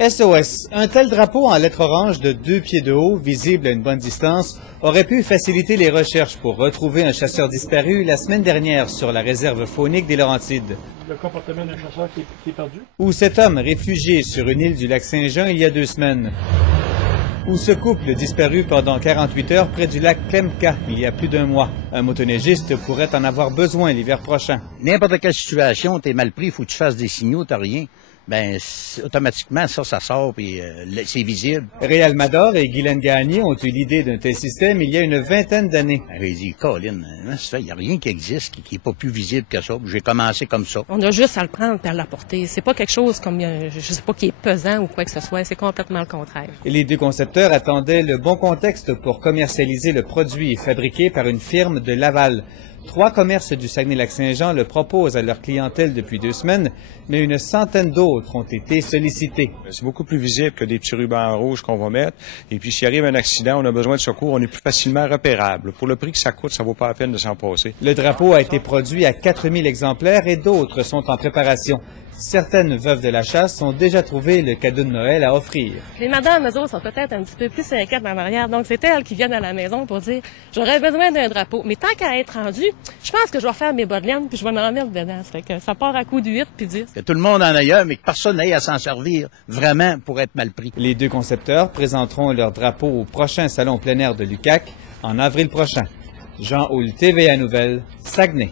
SOS, un tel drapeau en lettres oranges de 2 pieds de haut, visible à une bonne distance, aurait pu faciliter les recherches pour retrouver un chasseur disparu la semaine dernière sur la réserve faunique des Laurentides. Le comportement d'un chasseur qui est perdu. Ou cet homme réfugié sur une île du lac Saint-Jean il y a 2 semaines. Ou ce couple disparu pendant 48 heures près du lac Klemka il y a plus d'1 mois. Un motoneigiste pourrait en avoir besoin l'hiver prochain. N'importe quelle situation, t'es mal pris, il faut que tu fasses des signaux, t'as rien. Ben, automatiquement, ça sort, puis c'est visible. Réal Mador et Guylaine Gagné ont eu l'idée d'un tel système il y a une 20aine d'années. J'ai dit, Colin, il n'y a rien qui existe qui n'est pas plus visible que ça. J'ai commencé comme ça. On a juste à le prendre et à l'apporter. C'est pas quelque chose comme, je sais pas, qui est pesant ou quoi que ce soit. C'est complètement le contraire. Et les 2 concepteurs attendaient le bon contexte pour commercialiser le produit fabriqué par une firme de Laval. 3 commerces du Saguenay-Lac-Saint-Jean le proposent à leur clientèle depuis 2 semaines, mais une centaine d'autres ont été sollicités. C'est beaucoup plus visible que des petits rubans rouges qu'on va mettre. Et puis, s'il arrive un accident, on a besoin de secours, on est plus facilement repérable. Pour le prix que ça coûte, ça vaut pas la peine de s'en passer. Le drapeau a été produit à 4000 exemplaires et d'autres sont en préparation. Certaines veuves de la chasse ont déjà trouvé le cadeau de Noël à offrir. Les madames, eux autres, sont peut-être un petit peu plus inquiètes en arrière. Donc, c'est elles qui viennent à la maison pour dire « J'aurais besoin d'un drapeau. » Mais tant qu'à être rendu, je pense que je vais faire mes bas de laine puis je vais m'en remettre dedans. Ça fait que ça part à coup de 8 puis 10. Que tout le monde en aille un, mais que personne n'aille à s'en servir vraiment pour être mal pris. Les 2 concepteurs présenteront leur drapeau au prochain salon plein air de l'UQAC en avril prochain. Jean Houle, TVA Nouvelles, Saguenay.